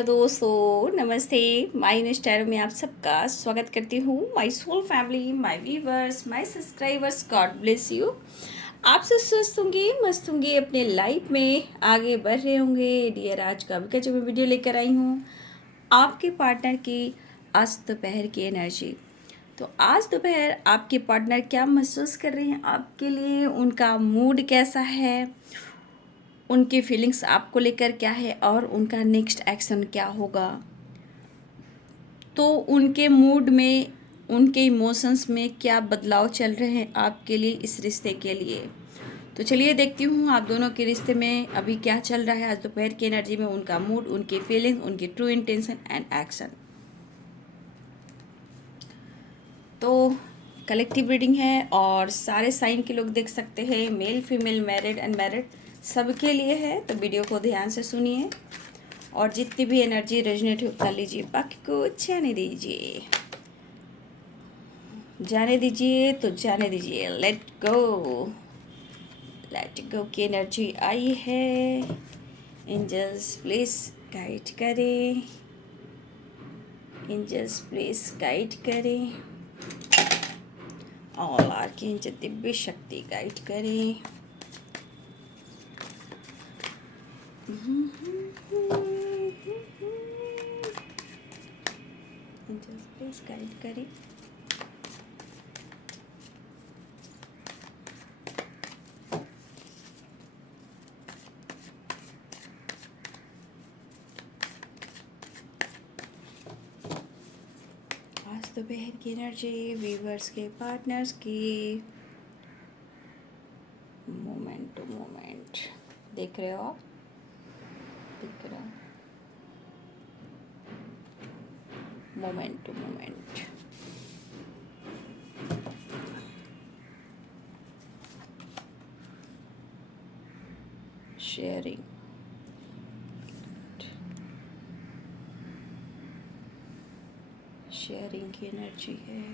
Hello दोस्तों, नमस्ते। My Instagram में आप सबका स्वागत करती हूँ। My soul family, my viewers, my subscribers, God bless you. आप सब स्वस्थ होंगे, मस्त होंगे, अपने लाइफ में आगे बढ़ रहे होंगे। डियर, आज का अभी का जो मैं वीडियो लेकर आई हूँ आपके पार्टनर की आज दोपहर की एनर्जी। तो आज दोपहर आपके पार्टनर क्या महसूस कर रहे हैं आपके लिए, उनका मूड कैसा है, उनकी फीलिंग्स आपको लेकर क्या है और उनका नेक्स्ट एक्शन क्या होगा। तो उनके मूड में, उनके इमोशंस में क्या बदलाव चल रहे हैं आपके लिए इस रिश्ते के लिए। तो चलिए देखती हूँ आप दोनों के रिश्ते में अभी क्या चल रहा है आज दोपहर की एनर्जी में, उनका मूड, उनकी फीलिंग, उनकी ट्रू इंटेंशन एंड एक्शन। तो कलेक्टिव रीडिंग है और सारे साइन के लोग देख सकते हैं, मेल फीमेल, मैरिड अनमैरिड, सबके लिए है। तो वीडियो को ध्यान से सुनिए और जितनी भी एनर्जी रेजोनेट कर लीजिए, बाकी को जाने दीजिए, जाने दीजिए तो जाने दीजिए। लेट गो, लेट गो की एनर्जी आई है। एंजल्स प्लीज गाइड करें, एंजल्स प्लीज गाइड करें, ऑल आर्कएंजल दिव्य शक्ति गाइड करें। एंजल्स प्लीज गाइड करें। आज दोपहर की एनर्जी व्यूवर्स के पार्टनर्स की मोमेंट टू मोमेंट देख रहे हो आप, देख रहे हो, moment to moment. Sharing, sharing की एनर्जी है।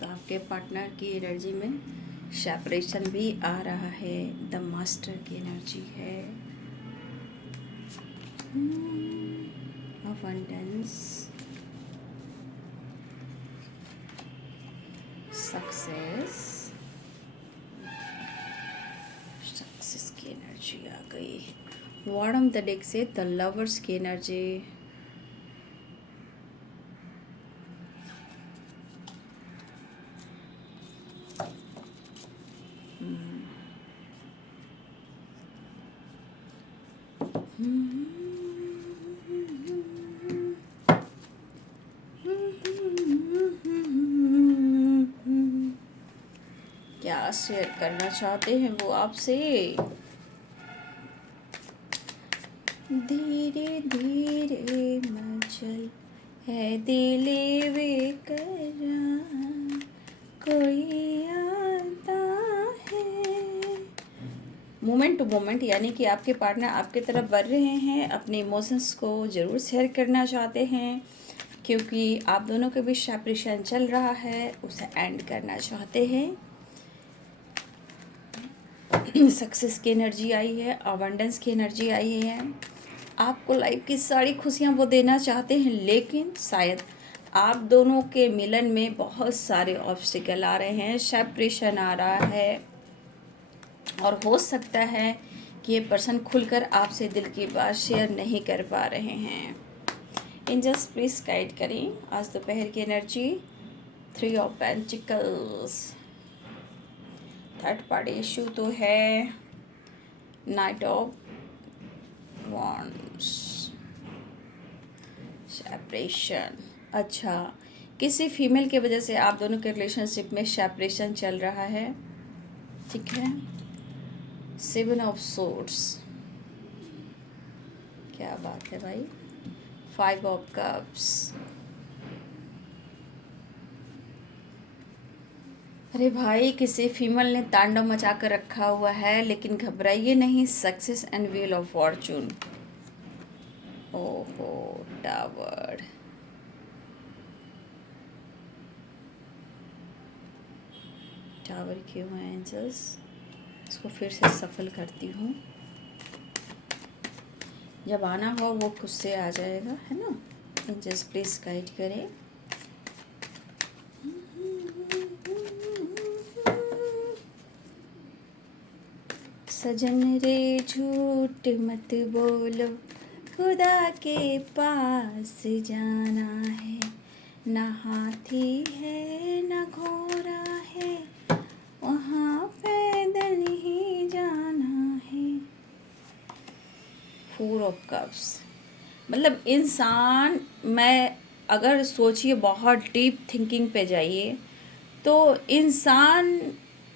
तो आपके पार्टनर की एनर्जी में सेपरेशन भी आ रहा है। द मास्टर की एनर्जी है। अबंडेंस, सक्सेस, सक्सेस की एनर्जी आ गई। बॉटम द डेक से द लवर्स की एनर्जी। क्या शेयर करना चाहते हैं वो आपसे। धीरे धीरे मचल है दिले बेकरार, कोई आता है। मोमेंट टू मोमेंट, यानी कि आपके पार्टनर आपके तरफ बढ़ रहे हैं, अपने इमोशंस को ज़रूर शेयर करना चाहते हैं, क्योंकि आप दोनों के बीच सेपरेशन चल रहा है, उसे एंड करना चाहते हैं। सक्सेस की एनर्जी आई है, अबंडेंस की एनर्जी आई है। आपको लाइफ की सारी खुशियाँ वो देना चाहते हैं, लेकिन शायद आप दोनों के मिलन में बहुत सारे ऑब्स्टिकल आ रहे हैं, सेपरेशन आ रहा है, और हो सकता है कि ये पर्सन खुलकर आपसे दिल की बात शेयर नहीं कर पा रहे हैं। एंजल्स प्लीज गाइड करें आज दोपहर की energy. 3 of pentacles, third party issue तो है। Night of wands, separation. अच्छा, किसी फीमेल की वजह से आप दोनों के रिलेशनशिप में सेपरेशन चल रहा है, ठीक है। 7 ऑफ सोर्ड्स, क्या बात है भाई। 5 ऑफ कप्स। अरे भाई, किसी फीमेल ने तांडव मचा कर रखा हुआ है, लेकिन घबराइए नहीं। Success and wheel of Fortune. ओहो, टावर। टावर किए हुए हैं एंजल्स। इसको फिर से सफल करती हूँ। जब आना हो वो खुद से आ जाएगा, है ना। एंजल्स प्लीज़ गाइड करें। सजन रे झूठ मत बोलो, खुदा के पास जाना है, ना हाथी है ना घोड़ा है, वहाँ पैदल ही जाना है। 4 ऑफ कप्स मतलब इंसान, मैं अगर सोचिए बहुत डीप थिंकिंग पे जाइए तो इंसान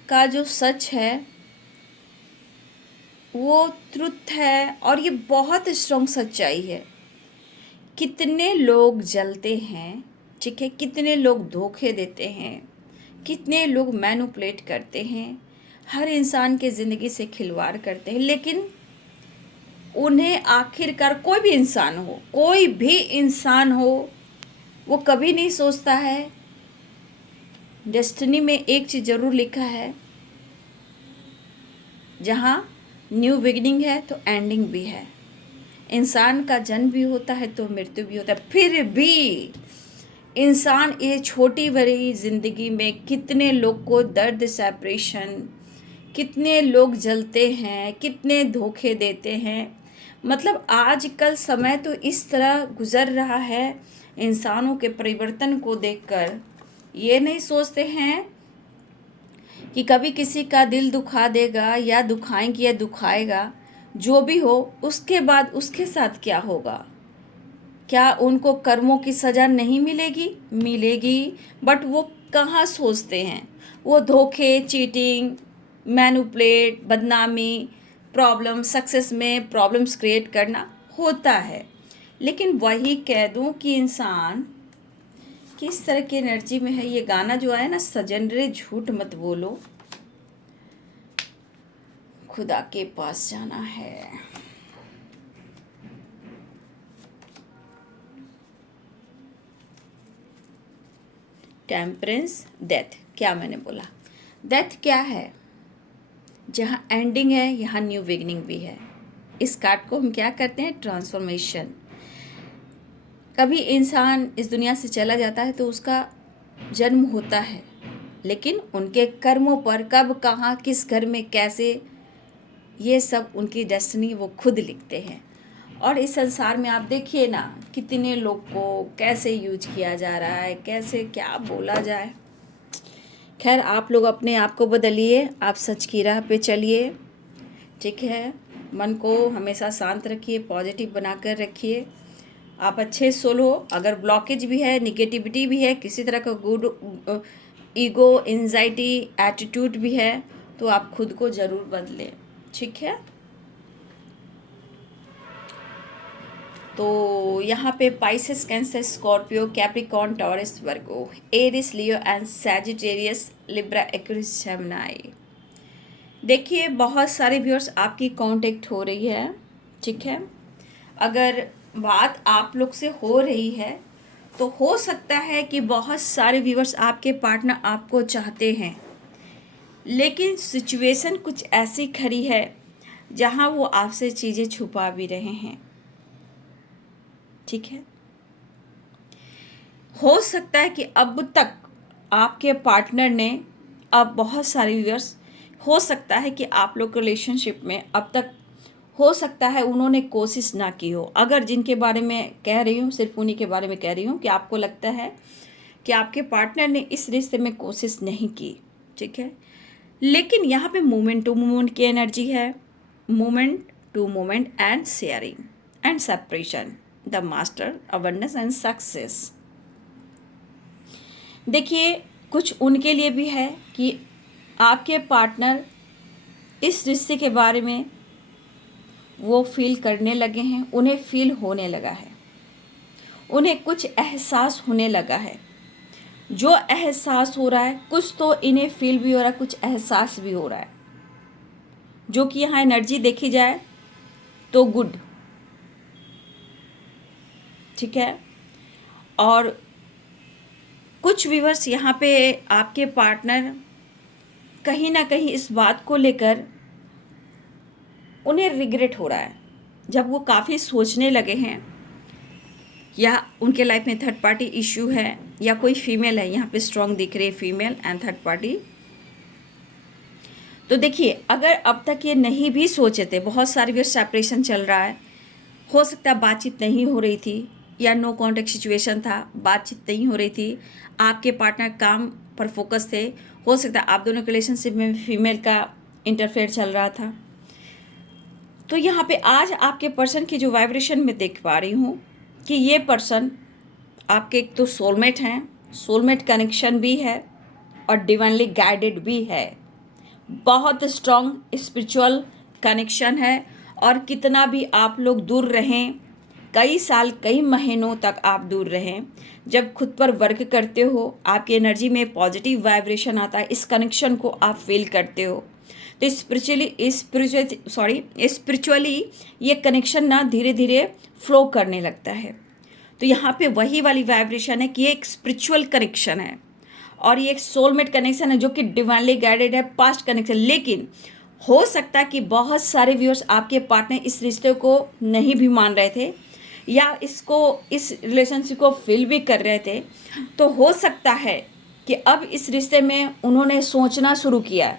का जो सच है वो ट्रुथ है, और ये बहुत स्ट्रॉन्ग सच्चाई है। कितने लोग जलते हैं, ठीक है, कितने लोग धोखे देते हैं, कितने लोग मैनिपुलेट करते हैं, हर इंसान के ज़िंदगी से खिलवाड़ करते हैं, लेकिन उन्हें आखिरकार कोई भी इंसान हो, वो कभी नहीं सोचता है। डेस्टिनी में एक चीज़ ज़रूर लिखा है, जहाँ न्यू बिगिनिंग है तो एंडिंग भी है। इंसान का जन्म भी होता है तो मृत्यु भी होता है, फिर भी इंसान ये छोटी बड़ी ज़िंदगी में कितने लोग को दर्द, सेपरेशन, कितने लोग जलते हैं, कितने धोखे देते हैं। मतलब आजकल समय तो इस तरह गुजर रहा है, इंसानों के परिवर्तन को देखकर ये नहीं सोचते हैं कि कभी किसी का दिल दुखा देगा या दुखाएंगे या दुखाएगा, जो भी हो उसके बाद उसके साथ क्या होगा। क्या उनको कर्मों की सज़ा नहीं मिलेगी? मिलेगी, बट वो कहाँ सोचते हैं। वो धोखे, चीटिंग, मैनिपुलेट, बदनामी, प्रॉब्लम, सक्सेस में प्रॉब्लम्स क्रिएट करना होता है। लेकिन वही कह दूं कि इंसान किस तरह की एनर्जी में है। ये गाना जो आया ना, सजन रे झूठ मत बोलो, खुदा के पास जाना है। Temperance, death. क्या मैंने बोला? डेथ क्या है? जहाँ एंडिंग है यहाँ न्यू बिगिनिंग भी है। इस कार्ड को हम क्या करते हैं? ट्रांसफॉर्मेशन। कभी इंसान इस दुनिया से चला जाता है तो उसका जन्म होता है, लेकिन उनके कर्मों पर कब, कहाँ, किस घर में, कैसे, ये सब उनकी डेस्टिनी वो खुद लिखते हैं। और इस संसार में आप देखिए ना, कितने लोग को कैसे यूज किया जा रहा है, कैसे क्या बोला जाए। खैर, आप लोग अपने आप को बदलिए, आप सच की राह पे चलिए, ठीक है। मन को हमेशा शांत रखिए, पॉजिटिव बनाकर रखिए। आप अच्छे सोल हो। अगर ब्लॉकेज भी है, निगेटिविटी भी है, किसी तरह का गुड ईगो, एंजाइटी, एटीट्यूड भी है, तो आप खुद को ज़रूर बदलें, ठीक है। तो यहाँ पे Pisces, Cancer, Scorpio, Capricorn, Taurus, Virgo, Aries, Leo and Sagittarius, Libra, Aquarius, Gemini. देखिए बहुत सारे व्यूअर्स आपकी कांटेक्ट हो रही है, ठीक है। अगर बात आप लोग से हो रही है तो हो सकता है कि बहुत सारे व्यूअर्स आपके पार्टनर आपको चाहते हैं, लेकिन सिचुएशन कुछ ऐसी खड़ी है जहां वो आपसे चीज़ें छुपा भी रहे हैं, ठीक है। हो सकता है कि अब तक आपके पार्टनर ने, अब बहुत सारे व्यूअर्स, हो सकता है कि आप लोग के रिलेशनशिप में अब तक हो सकता है उन्होंने कोशिश ना की हो। अगर जिनके बारे में कह रही हूँ, सिर्फ उन्हीं के बारे में कह रही हूँ कि आपको लगता है कि आपके पार्टनर ने इस रिश्ते में कोशिश नहीं की, ठीक है। लेकिन यहाँ पे मोमेंट टू मोमेंट की एनर्जी है, moment to moment and sharing and separation, the master, awareness and success. देखिए कुछ उनके लिए भी है कि आपके पार्टनर इस रिश्ते के बारे में वो फील करने लगे हैं, उन्हें फील होने लगा है, उन्हें कुछ एहसास होने लगा है। जो एहसास हो रहा है, कुछ तो इन्हें फील भी हो रहा है, कुछ एहसास भी हो रहा है, जो कि यहाँ एनर्जी देखी जाए तो गुड, ठीक है। और कुछ व्यूअर्स यहाँ पे आपके पार्टनर कहीं ना कहीं इस बात को लेकर उन्हें रिग्रेट हो रहा है। जब वो काफ़ी सोचने लगे हैं, या उनके लाइफ में थर्ड पार्टी इश्यू है, या कोई फीमेल है, यहाँ पे स्ट्रॉन्ग दिख रही है फीमेल एंड थर्ड पार्टी। तो देखिए, अगर अब तक ये नहीं भी सोचे थे, बहुत सारी भी सेपरेशन चल रहा है, हो सकता है बातचीत नहीं हो रही थी, या नो कॉन्टेक्ट सिचुएशन था, बातचीत नहीं हो रही थी, आपके पार्टनर काम पर फोकस थे, हो सकता है आप दोनों के रिलेशनशिप में फीमेल का इंटरफेयर चल रहा था। तो यहाँ पे आज आपके पर्सन की जो वाइब्रेशन में देख पा रही हूँ कि ये पर्सन आपके एक तो सोलमेट हैं, सोलमेट कनेक्शन भी है और डिवाइनली गाइडेड भी है, बहुत स्ट्रॉन्ग स्पिरिचुअल कनेक्शन है। और कितना भी आप लोग दूर रहें, कई साल कई महीनों तक आप दूर रहें, जब खुद पर वर्क करते हो, आपकी एनर्जी में पॉजिटिव वाइब्रेशन आता है, इस कनेक्शन को आप फील करते हो, तो स्पिरिचुअली ये कनेक्शन ना धीरे धीरे फ्लो करने लगता है। तो यहाँ पे वही वाली वाइब्रेशन है कि ये एक स्पिरिचुअल कनेक्शन है और ये एक सोलमेट कनेक्शन है जो कि डिवाइनली गाइडेड है, पास्ट कनेक्शन। लेकिन हो सकता है कि बहुत सारे व्यूअर्स आपके पार्टनर इस रिश्ते को नहीं भी मान रहे थे, या इस रिलेशनशिप को फील भी कर रहे थे। तो हो सकता है कि अब इस रिश्ते में उन्होंने सोचना शुरू किया,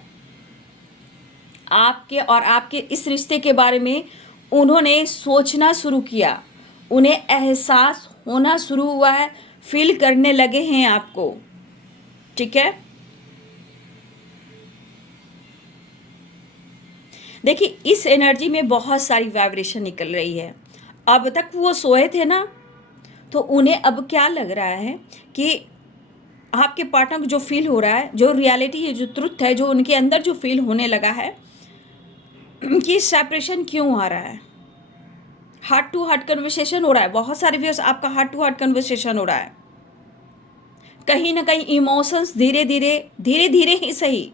आपके और आपके इस रिश्ते के बारे में उन्होंने सोचना शुरू किया, उन्हें एहसास होना शुरू हुआ है, फील करने लगे हैं आपको। ठीक है, देखिए इस एनर्जी में बहुत सारी वाइब्रेशन निकल रही है। अब तक वो सोए थे ना, तो उन्हें अब क्या लग रहा है कि आपके पार्टनर को जो फील हो रहा है, जो रियलिटी है, जो ट्रुथ है, जो उनके अंदर जो फील होने लगा है कि सेपरेशन क्यों आ रहा है। हार्ट टू हार्ट कन्वर्सेशन हो रहा है, बहुत सारे व्यूअर्स आपका हार्ट टू हार्ट कन्वर्सेशन हो रहा है। कहीं ना कहीं इमोशंस धीरे धीरे ही सही,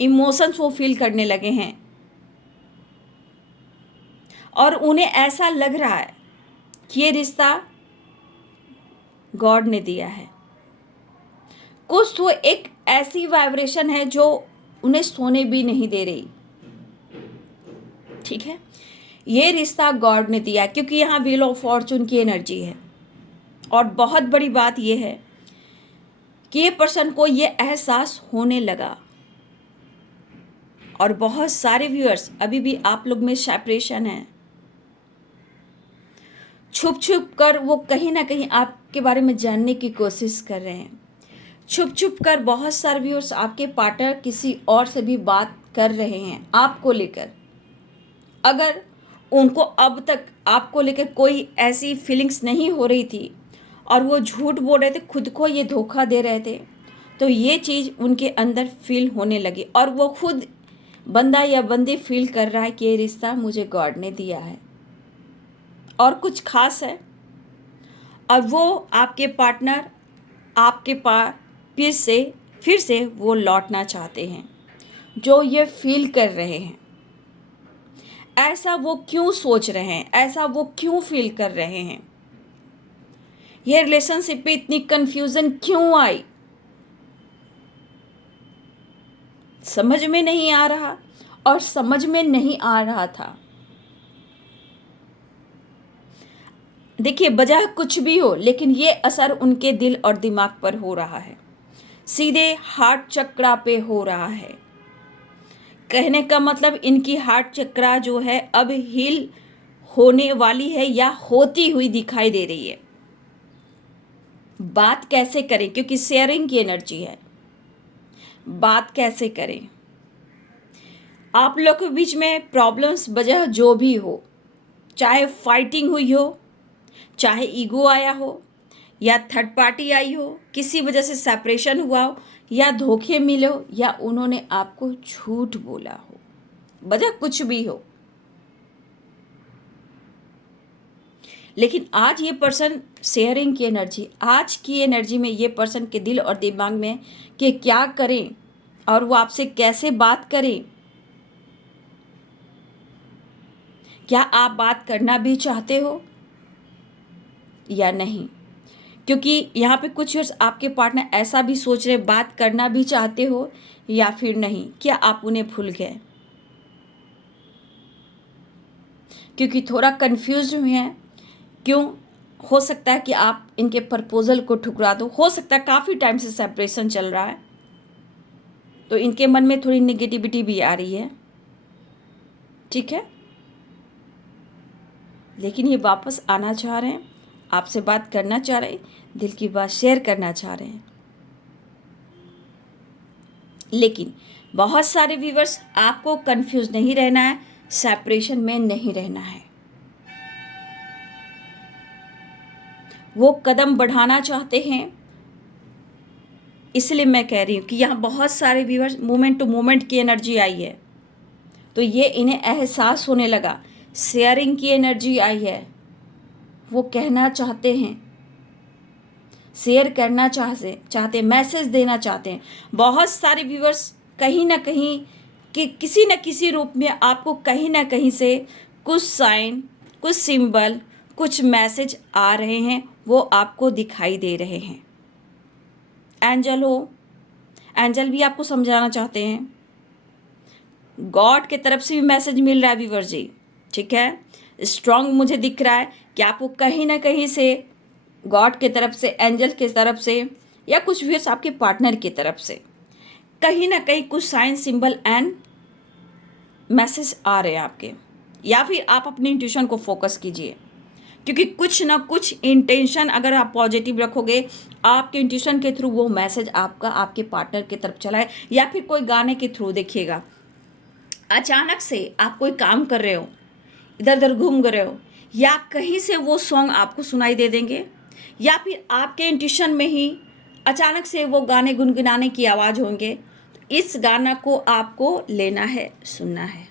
इमोशंस वो फील करने लगे हैं और उन्हें ऐसा लग रहा है कि ये रिश्ता गॉड ने दिया है। कुछ तो एक ऐसी वाइब्रेशन है जो उन्हें सोने भी नहीं दे रही। ठीक है, ये रिश्ता गॉड ने दिया, क्योंकि यहाँ व्हील ऑफ फॉर्चून की एनर्जी है। और बहुत बड़ी बात यह है कि ये पर्सन को ये एहसास होने लगा। और बहुत सारे व्यूअर्स अभी भी आप लोग में सेपरेशन है, छुप छुप कर वो कहीं ना कहीं आपके बारे में जानने की कोशिश कर रहे हैं। छुप छुप कर बहुत सारे व्यूअर्स आपके पार्टनर किसी और से भी बात कर रहे हैं आपको लेकर। अगर उनको अब तक आपको लेकर कोई ऐसी फीलिंग्स नहीं हो रही थी और वो झूठ बोल रहे थे, खुद को ये धोखा दे रहे थे, तो ये चीज़ उनके अंदर फील होने लगी और वो खुद बंदा या बंदी फील कर रहा है कि ये रिश्ता मुझे गॉड ने दिया है और कुछ खास है। और वो आपके पार्टनर आपके पास फिर से वो लौटना चाहते हैं, जो ये फील कर रहे हैं। ऐसा वो क्यों सोच रहे हैं, ऐसा वो क्यों फील कर रहे हैं, ये रिलेशनशिप पे इतनी कंफ्यूजन क्यों आई, समझ में नहीं आ रहा। और समझ में नहीं आ रहा था, देखिए वजह कुछ भी हो, लेकिन ये असर उनके दिल और दिमाग पर हो रहा है, सीधे हार्ट चक्रा पे हो रहा है। कहने का मतलब इनकी हार्ट चक्रा जो है अब हील होने वाली है या होती हुई दिखाई दे रही है। बात कैसे करें, क्योंकि शेयरिंग की एनर्जी है, बात कैसे करें। आप लोग के बीच में प्रॉब्लम्स वजह जो भी हो, चाहे फाइटिंग हुई हो, चाहे ईगो आया हो, या थर्ड पार्टी आई हो, किसी वजह से सेपरेशन हुआ हो, या धोखे मिले हो, या उन्होंने आपको झूठ बोला हो, वजह कुछ भी हो, लेकिन आज ये पर्सन शेयरिंग की एनर्जी, आज की एनर्जी में ये पर्सन के दिल और दिमाग में कि क्या करें और वो आपसे कैसे बात करें। क्या आप बात करना भी चाहते हो या नहीं, क्योंकि यहाँ पे कुछ व्यूअर्स आपके पार्टनर ऐसा भी सोच रहे, बात करना भी चाहते हो या फिर नहीं, क्या आप उन्हें भूल गए? क्योंकि थोड़ा कंफ्यूज हुए हैं। क्यों? हो सकता है कि आप इनके प्रपोजल को ठुकरा दो, हो सकता है काफ़ी टाइम से सेपरेशन चल रहा है, तो इनके मन में थोड़ी नेगेटिविटी भी आ रही है, ठीक है। लेकिन ये वापस आना चाह रहे हैं, आपसे बात करना चाह रहे हैं, दिल की बात शेयर करना चाह रहे हैं। लेकिन बहुत सारे व्यूअर्स, आपको कंफ्यूज नहीं रहना है, सेपरेशन में नहीं रहना है। वो कदम बढ़ाना चाहते हैं, इसलिए मैं कह रही हूँ कि यहाँ बहुत सारे व्यूअर्स मोमेंट टू मोमेंट की एनर्जी आई है, तो ये इन्हें एहसास होने लगा, शेयरिंग की एनर्जी आई है। वो कहना चाहते हैं, शेयर करना चाहते हैं, मैसेज देना चाहते हैं। बहुत सारे व्यूअर्स कहीं ना कहीं कि किसी न किसी रूप में आपको कहीं ना कहीं से कुछ साइन, कुछ सिंबल, कुछ मैसेज आ रहे हैं, वो आपको दिखाई दे रहे हैं। एंजल हो, एंजल भी आपको समझाना चाहते हैं, गॉड के तरफ से भी मैसेज मिल रहा है व्यूअर जी, ठीक है। स्ट्रांग मुझे दिख रहा है कि आपको कहीं ना कहीं से गॉड के तरफ से, एंजल के तरफ से, या कुछ व्यूअर्स आपके पार्टनर की तरफ से कहीं ना कहीं कुछ साइन, सिंबल एंड मैसेज आ रहे हैं आपके। या फिर आप अपनी इंट्यूशन को फोकस कीजिए, क्योंकि कुछ ना कुछ इंटेंशन अगर आप पॉजिटिव रखोगे, आपके इंट्यूशन के थ्रू वो मैसेज आपका आपके पार्टनर की तरफ चला है। या फिर कोई गाने के थ्रू देखिएगा, अचानक से आप कोई काम कर रहे हो, इधर उधर घूम रहे हो, या कहीं से वो सॉन्ग आपको सुनाई दे देंगे, या फिर आपके इंट्यूशन में ही अचानक से वो गाने गुनगुनाने की आवाज़ होंगे। तो इस गाना को आपको लेना है, सुनना है।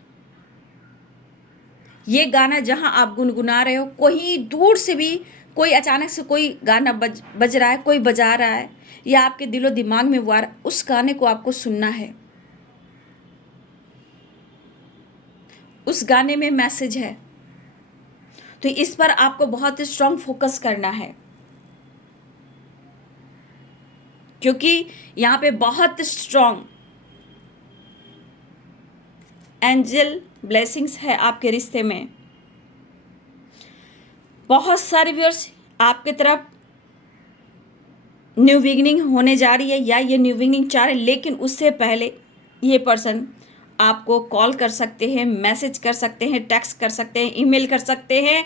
ये गाना जहाँ आप गुनगुना रहे हो, कोई दूर से भी कोई अचानक से कोई गाना बज रहा है, कोई बजा रहा है, या आपके दिलो दिमाग में वो आ रहा है, उस गाने को आपको सुनना है। उस गाने में मैसेज है, तो इस पर आपको बहुत स्ट्रांग फोकस करना है, क्योंकि यहाँ पे बहुत स्ट्रांग एंजल ब्लेसिंग्स है आपके रिश्ते में। बहुत सारे व्यूअर्स आपके तरफ न्यू बिगिनिंग होने जा रही है, या ये न्यू बिगिनिंग चाह रहे हैं, लेकिन उससे पहले ये पर्सन आपको कॉल कर सकते हैं, मैसेज कर सकते हैं, टेक्स्ट कर सकते हैं, ईमेल कर सकते हैं,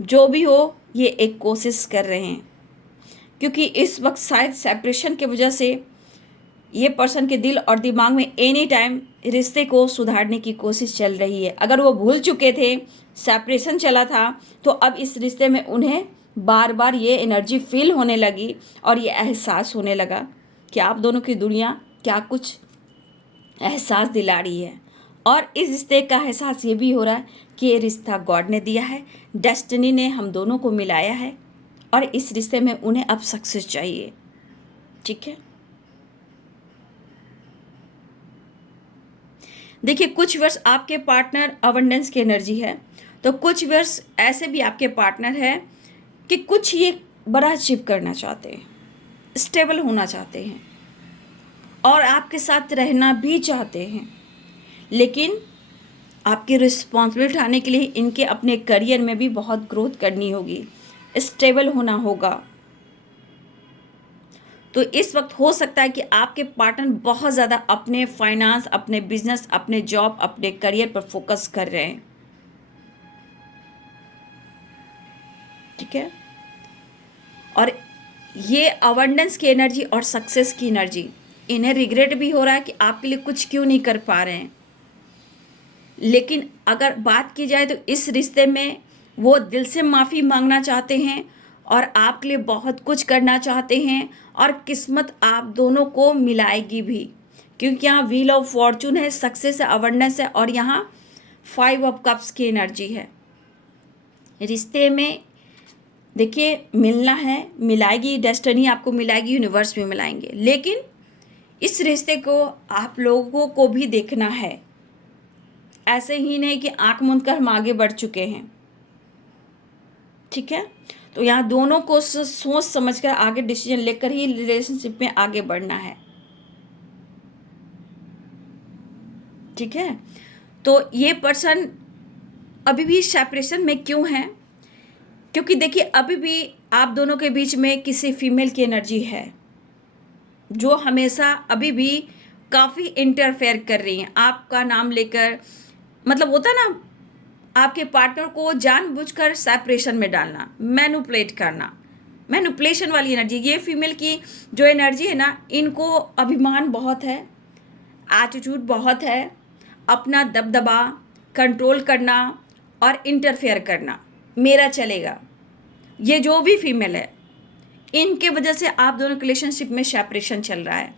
जो भी हो ये एक कोशिश कर रहे हैं। क्योंकि इस वक्त शायद सेपरेशन की वजह से ये पर्सन के दिल और दिमाग में एनी टाइम रिश्ते को सुधारने की कोशिश चल रही है। अगर वो भूल चुके थे, सेपरेशन चला था, तो अब इस रिश्ते में उन्हें बार बार ये एनर्जी फील होने लगी और ये एहसास होने लगा कि आप दोनों की दुनिया क्या कुछ एहसास दिला रही है। और इस रिश्ते का एहसास ये भी हो रहा है कि ये रिश्ता गॉड ने दिया है, डेस्टिनी ने हम दोनों को मिलाया है, और इस रिश्ते में उन्हें अब सक्सेस चाहिए, ठीक है। देखिए, कुछ वर्ष आपके पार्टनर अबंडेंस की एनर्जी है, तो कुछ वर्ष ऐसे भी आपके पार्टनर है कि कुछ ये बड़ा अचीव करना चाहते हैं, स्टेबल होना चाहते हैं, और आपके साथ रहना भी चाहते हैं। लेकिन आपकी रिस्पॉन्सिबिलिटी उठाने के लिए इनके अपने करियर में भी बहुत ग्रोथ करनी होगी, स्टेबल होना होगा। तो इस वक्त हो सकता है कि आपके पार्टनर बहुत ज़्यादा अपने फाइनेंस, अपने बिजनेस, अपने जॉब, अपने करियर पर फोकस कर रहे हैं, ठीक है। और ये अबंडेंस की एनर्जी और सक्सेस की एनर्जी, इन्हें रिग्रेट भी हो रहा है कि आपके लिए कुछ क्यों नहीं कर पा रहे हैं। लेकिन अगर बात की जाए तो इस रिश्ते में वो दिल से माफ़ी मांगना चाहते हैं और आपके लिए बहुत कुछ करना चाहते हैं, और किस्मत आप दोनों को मिलाएगी भी, क्योंकि यहाँ व्हील ऑफ फॉर्चून है, सक्सेस है, अबंडेंस है, और यहाँ 5 ऑफ कप्स की एनर्जी है। रिश्ते में देखिए मिलना है, मिलाएगी डेस्टिनी, आपको मिलाएगी, यूनिवर्स भी मिलाएंगे, लेकिन इस रिश्ते को आप लोगों को भी देखना है। ऐसे ही नहीं कि आंख मूंद कर हम आगे बढ़ चुके हैं, ठीक है। तो यहाँ दोनों को सोच समझ कर आगे डिसीजन लेकर ही रिलेशनशिप में आगे बढ़ना है। ठीक है, तो ये पर्सन अभी भी सेपरेशन में क्यों है? क्योंकि देखिए अभी भी आप दोनों के बीच में किसी फीमेल की एनर्जी है जो हमेशा अभी भी काफ़ी इंटरफेयर कर रही हैं आपका नाम लेकर। मतलब होता है ना, आपके पार्टनर को जानबूझकर सेपरेशन में डालना, मैनिपुलेट करना, मैनिपुलेशन वाली एनर्जी। ये फीमेल की जो एनर्जी है ना, इनको अभिमान बहुत है, एटीट्यूड बहुत है, अपना दबदबा कंट्रोल करना और इंटरफेयर करना, मेरा चलेगा। ये जो भी फीमेल है, इनके वजह से आप दोनों के रिलेशनशिप में सेपरेशन चल रहा है।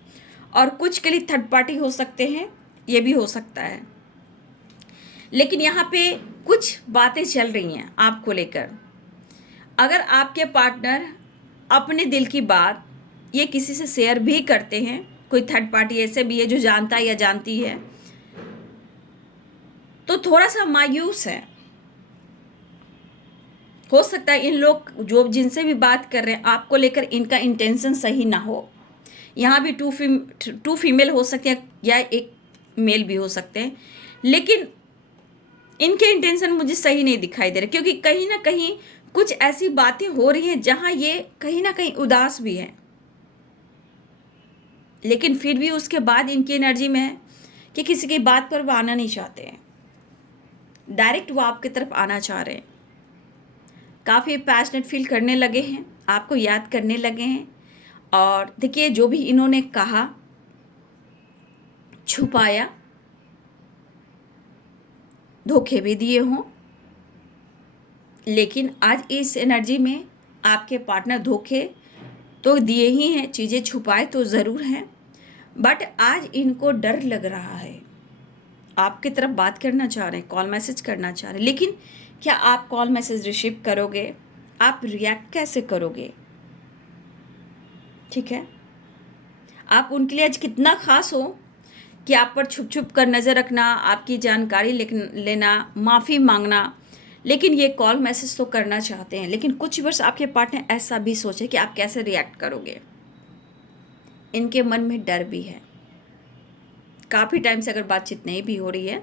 और कुछ के लिए थर्ड पार्टी हो सकते हैं, ये भी हो सकता है। लेकिन यहाँ पे कुछ बातें चल रही हैं आपको लेकर। अगर आपके पार्टनर अपने दिल की बात ये किसी से शेयर भी करते हैं, कोई थर्ड पार्टी ऐसे भी है जो जानता है या जानती है, तो थोड़ा सा मायूस है। हो सकता है इन लोग जो जिनसे भी बात कर रहे हैं आपको लेकर इनका इंटेंशन सही ना हो। यहाँ भी टू फीमेल हो सकते हैं या एक मेल भी हो सकते हैं, लेकिन इनके इंटेंशन मुझे सही नहीं दिखाई दे रहे, क्योंकि कहीं ना कहीं कुछ ऐसी बातें हो रही हैं जहाँ ये कहीं ना कहीं उदास भी हैं। लेकिन फिर भी उसके बाद इनकी एनर्जी में है कि किसी की बात पर वो आना नहीं चाहते हैं, डायरेक्ट वो आपकी तरफ आना चाह रहे हैं। काफ़ी पैशनेट फील करने लगे हैं, आपको याद करने लगे हैं। और देखिए जो भी इन्होंने कहा, छुपाया, धोखे भी दिए हों, लेकिन आज इस एनर्जी में आपके पार्टनर धोखे तो दिए ही हैं, चीज़ें छुपाए तो ज़रूर हैं, बट आज इनको डर लग रहा है। आपकी तरफ बात करना चाह रहे हैं, कॉल मैसेज करना चाह रहे हैं, लेकिन क्या आप कॉल मैसेज रिसीव करोगे? आप रिएक्ट कैसे करोगे? ठीक है, आप उनके लिए आज कितना खास हो कि आप पर छुप छुप कर नज़र रखना, आपकी जानकारी लेना, माफ़ी मांगना, लेकिन ये कॉल मैसेज तो करना चाहते हैं। लेकिन कुछ वर्ष आपके पार्टनर ऐसा भी सोचे कि आप कैसे रिएक्ट करोगे। इनके मन में डर भी है। काफ़ी टाइम से अगर बातचीत नहीं भी हो रही है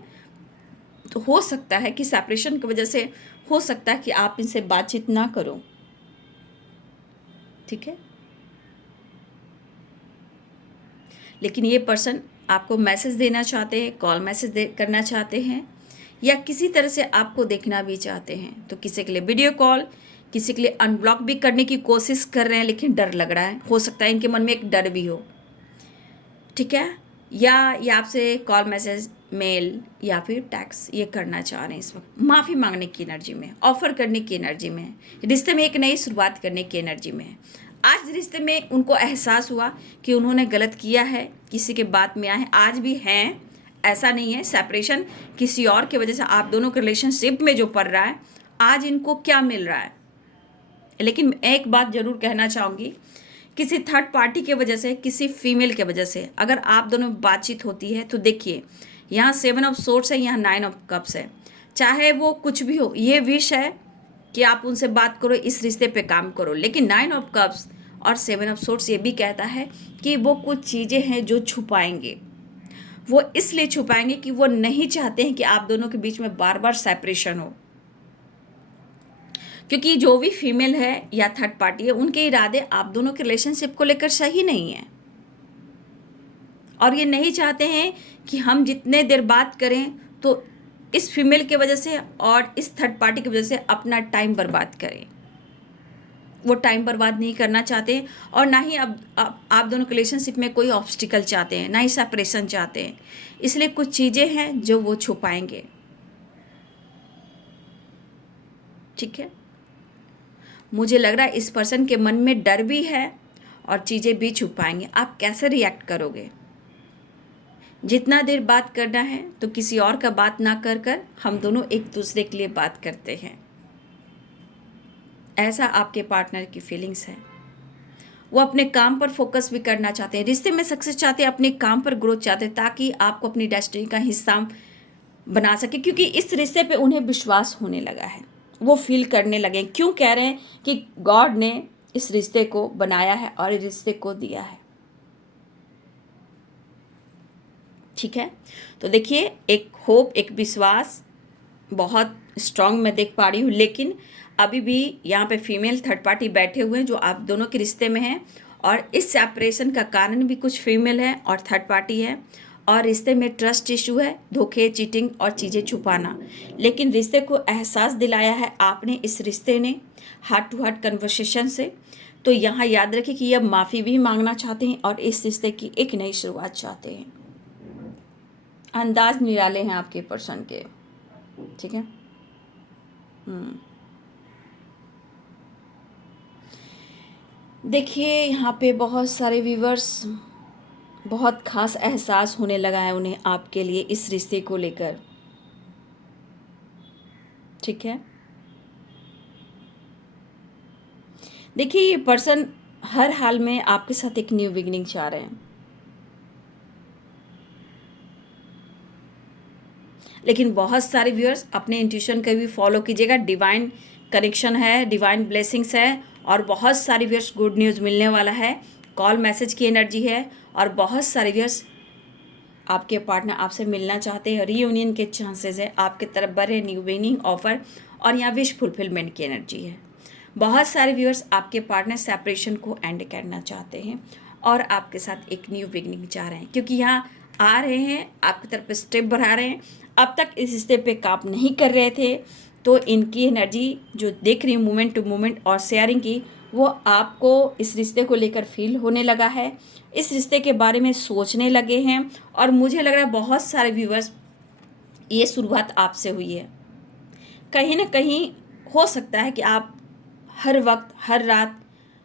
तो हो सकता है कि सेपरेशन की वजह से हो सकता है कि आप इनसे बातचीत ना करो। ठीक है, लेकिन ये पर्सन आपको मैसेज देना चाहते हैं, कॉल मैसेज करना चाहते हैं, या किसी तरह से आपको देखना भी चाहते हैं। तो किसी के लिए वीडियो कॉल, किसी के लिए अनब्लॉक भी करने की कोशिश कर रहे हैं, लेकिन डर लग रहा है। हो सकता है इनके मन में एक डर भी हो। ठीक है, या ये आपसे कॉल मैसेज, मेल या फिर टैक्स ये करना चाह रहे हैं इस वक्त। माफ़ी मांगने की एनर्जी में, ऑफ़र करने की एनर्जी में, रिश्ते में एक नई शुरुआत करने की एनर्जी में। आज रिश्ते में उनको एहसास हुआ कि उन्होंने गलत किया है, किसी के बात में आए, आज भी हैं, ऐसा नहीं है। सेपरेशन किसी और की वजह से आप दोनों के रिलेशनशिप में जो पड़ रहा है, आज इनको क्या मिल रहा है। लेकिन एक बात ज़रूर कहना चाहूँगी, किसी थर्ड पार्टी की वजह से, किसी फीमेल की वजह से अगर आप दोनों में बातचीत होती है तो देखिए यहाँ 7 ऑफ सोर्ड्स है, यहाँ 9 ऑफ कप्स है। चाहे वो कुछ भी हो, ये विश है कि आप उनसे बात करो, इस रिश्ते पे काम करो, लेकिन 9 ऑफ कप्स और 7 ऑफ सोर्ड्स ये भी कहता है कि वो कुछ चीज़ें हैं जो छुपाएंगे। वो इसलिए छुपाएंगे कि वो नहीं चाहते हैं कि आप दोनों के बीच में बार बार सेपरेशन हो, क्योंकि जो भी फीमेल है या थर्ड पार्टी है, उनके इरादे आप दोनों के रिलेशनशिप को लेकर सही नहीं है। और ये नहीं चाहते हैं कि हम जितने देर बात करें तो इस फीमेल की वजह से और इस थर्ड पार्टी की वजह से अपना टाइम बर्बाद करें। वो टाइम बर्बाद नहीं करना चाहते, और ना ही अब आप दोनों के रिलेशनशिप में कोई ऑब्स्टिकल चाहते हैं, ना ही सेपरेशन चाहते हैं। इसलिए कुछ चीज़ें हैं जो वो छुपाएंगे। ठीक है, मुझे लग रहा है इस पर्सन के मन में डर भी है और चीज़ें भी छुपाएंगे। आप कैसे रिएक्ट करोगे? जितना देर बात करना है तो किसी और का बात ना कर कर हम दोनों एक दूसरे के लिए बात करते हैं, ऐसा आपके पार्टनर की फीलिंग्स है। वो अपने काम पर फोकस भी करना चाहते हैं, रिश्ते में सक्सेस चाहते हैं, अपने काम पर ग्रोथ चाहते हैं, ताकि आपको अपनी डेस्टिनी का हिस्सा बना सके, क्योंकि इस रिश्ते पे उन्हें विश्वास होने लगा है। वो फील करने लगे। क्यों कह रहे हैं कि गॉड ने इस रिश्ते को बनाया है और इस रिश्ते को दिया है। ठीक है, तो देखिए एक होप, एक विश्वास बहुत स्ट्रांग मैं देख पा रही हूँ, लेकिन अभी भी यहाँ पे फीमेल थर्ड पार्टी बैठे हुए हैं जो आप दोनों के रिश्ते में हैं, और इस सेपरेशन का कारण भी कुछ फीमेल है और थर्ड पार्टी है, और रिश्ते में ट्रस्ट इशू है, धोखे, चीटिंग और चीज़ें छुपाना। लेकिन रिश्ते को एहसास दिलाया है आपने, इस रिश्ते ने हार्ट टू हार्ट कन्वर्सेशन से। तो यहाँ याद रखें कि अब माफ़ी भी मांगना चाहते हैं और इस रिश्ते की एक नई शुरुआत चाहते हैं। अंदाज निराले हैं आपके पर्सन के। ठीक है, देखिए यहाँ पे बहुत सारे व्यूवर्स, बहुत खास एहसास होने लगा है उन्हें आपके लिए इस रिश्ते को लेकर। ठीक है, देखिए ये पर्सन हर हाल में आपके साथ एक न्यू बिगिनिंग चाह रहे हैं, लेकिन बहुत सारे व्यूअर्स अपने इंट्यूशन का भी फॉलो कीजिएगा। डिवाइन कनेक्शन है, डिवाइन ब्लेसिंग्स है, और बहुत सारे व्यूअर्स गुड न्यूज़ मिलने वाला है। कॉल मैसेज की एनर्जी है, और बहुत सारे व्यूअर्स आपके पार्टनर आपसे मिलना चाहते हैं, रीयूनियन के चांसेस है, आपके तरफ बढ़े न्यू बिगिनिंग ऑफर, और यहाँ विश फुलफिलमेंट की एनर्जी है। बहुत सारे व्यूअर्स आपके पार्टनर सेपरेशन को एंड करना चाहते हैं और आपके साथ एक न्यू बिगिनिंग चाह रहे हैं, क्योंकि यहाँ आ रहे हैं, आपकी तरफ स्टेप बढ़ा रहे हैं। अब तक इस स्टेप पे काम नहीं कर रहे थे, तो इनकी एनर्जी जो देख रही हूँ मोमेंट टू मोमेंट और शेयरिंग की, वो आपको इस रिश्ते को लेकर फील होने लगा है, इस रिश्ते के बारे में सोचने लगे हैं। और मुझे लग रहा है बहुत सारे व्यूवर्स, ये शुरुआत आपसे हुई है। कहीं ना कहीं हो सकता है कि आप हर वक्त हर रात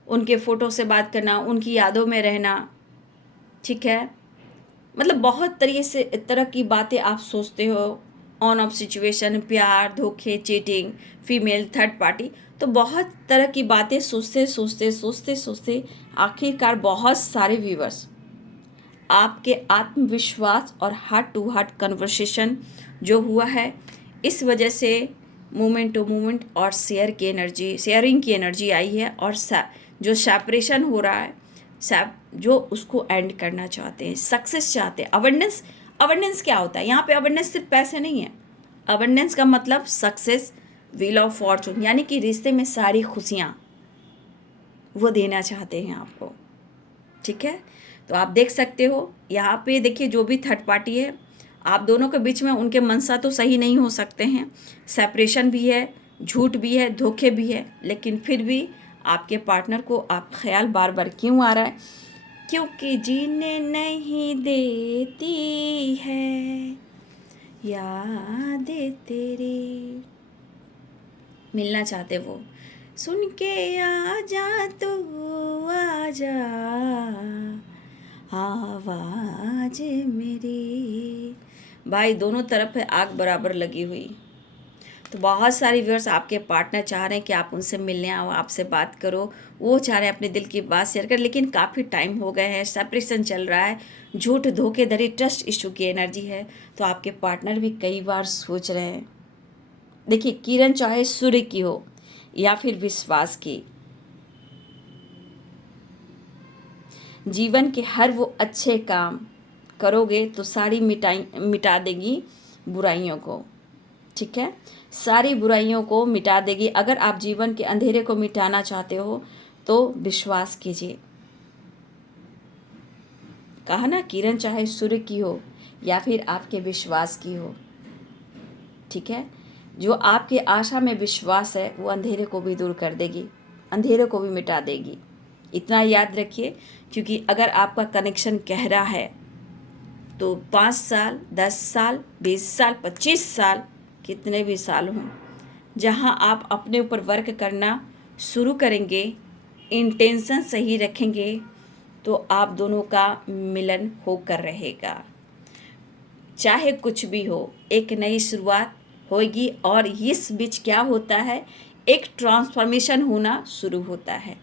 उनके फ़ोटो से बात करना, उनकी यादों में रहना, ठीक है, मतलब बहुत तरह की बातें आप सोचते हो, ऑन ऑफ सिचुएशन, प्यार, धोखे, चीटिंग, फीमेल थर्ड पार्टी, तो बहुत तरह की बातें सोचते आखिरकार बहुत सारे व्यूवर्स आपके आत्मविश्वास और हार्ट टू हार्ट कन्वर्सेशन जो हुआ है, इस वजह से मोमेंट टू मोमेंट और शेयरिंग की एनर्जी आई है, और जो सेपरेशन हो रहा है, जो उसको एंड करना चाहते हैं, सक्सेस चाहते हैं। अवेंडेंस क्या होता है यहाँ पे? अवेंडेंस सिर्फ पैसे नहीं है, अवेंडेंस का मतलब सक्सेस, व्हील ऑफ फॉर्चून, यानी कि रिश्ते में सारी खुशियाँ वो देना चाहते हैं आपको। ठीक है, तो आप देख सकते हो यहाँ पे, देखिए जो भी थर्ड पार्टी है, आप दोनों के बीच में उनके मनसा तो सही नहीं हो सकते हैं, सेपरेशन भी है, झूठ भी है, धोखे भी है, लेकिन फिर भी आपके पार्टनर को आप ख्याल बार बार क्यों आ रहा है? क्योंकि जीने नहीं देती है यादें तेरी, मिलना चाहते वो, सुन के आ जा तू, आ जा आवाज मेरी। भाई दोनों तरफ है आग बराबर लगी हुई। तो बहुत सारे व्यूअर्स आपके पार्टनर चाह रहे हैं कि आप उनसे मिलने आओ, आपसे बात करो, वो चाह रहे हैं अपने दिल की बात शेयर कर, लेकिन काफ़ी टाइम हो गए हैं, सेपरेशन चल रहा है, झूठ, धोखेधड़ी, ट्रस्ट इशू की एनर्जी है। तो आपके पार्टनर भी कई बार सोच रहे हैं। देखिए किरण चाहे सूर्य की हो या फिर विश्वास की, जीवन के हर वो अच्छे काम करोगे तो सारी मिटा देगी बुराइयों को। ठीक है, सारी बुराइयों को मिटा देगी। अगर आप जीवन के अंधेरे को मिटाना चाहते हो तो विश्वास कीजिए। कहा ना, किरण चाहे सूर्य की हो या फिर आपके विश्वास की हो। ठीक है, जो आपके आशा में विश्वास है वो अंधेरे को भी दूर कर देगी, अंधेरे को भी मिटा देगी। इतना याद रखिए, क्योंकि अगर आपका कनेक्शन गहरा है तो 5 साल, 10 साल, 20 साल, 25 साल, कितने भी साल हों, जहाँ आप अपने ऊपर वर्क करना शुरू करेंगे, इंटेंशन सही रखेंगे, तो आप दोनों का मिलन होकर रहेगा। चाहे कुछ भी हो, एक नई शुरुआत होगी, और इस बीच क्या होता है, एक ट्रांसफॉर्मेशन होना शुरू होता है।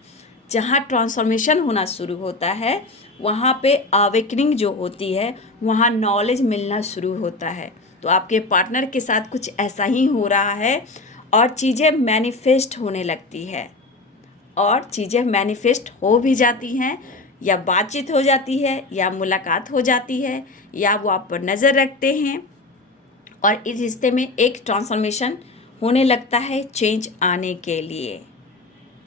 जहाँ ट्रांसफॉर्मेशन होना शुरू होता है वहाँ पे अवेकनिंग जो होती है, वहाँ नॉलेज मिलना शुरू होता है। तो आपके पार्टनर के साथ कुछ ऐसा ही हो रहा है, और चीज़ें मैनिफेस्ट होने लगती है, और चीज़ें मैनिफेस्ट हो भी जाती हैं, या बातचीत हो जाती है, या मुलाकात हो जाती है, या वो आप पर नज़र रखते हैं और इस रिश्ते में एक ट्रांसफॉर्मेशन होने लगता है चेंज आने के लिए।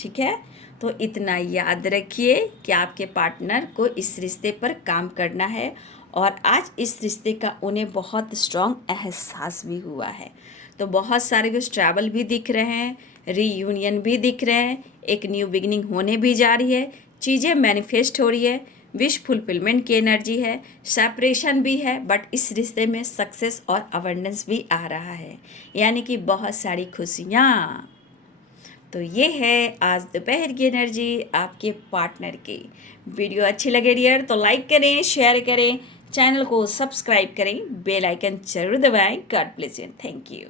ठीक है, तो इतना याद रखिए कि आपके पार्टनर को इस रिश्ते पर काम करना है, और आज इस रिश्ते का उन्हें बहुत स्ट्रॉन्ग एहसास भी हुआ है। तो बहुत सारे कुछ ट्रैवल भी दिख रहे हैं, रीयूनियन भी दिख रहे हैं, एक न्यू बिगिनिंग होने भी जा रही है, चीज़ें मैनिफेस्ट हो रही है, विश फुलफिलमेंट की एनर्जी है, सेपरेशन भी है, बट इस रिश्ते में सक्सेस और अवेंडेंस भी आ रहा है, यानी कि बहुत सारी खुशियाँ। तो ये है आज दोपहर की एनर्जी आपके पार्टनर की। वीडियो अच्छी लगे डियर तो लाइक करें, शेयर करें, चैनल को सब्सक्राइब करें, बेल आइकन जरूर दबाएं। God bless you, thank you.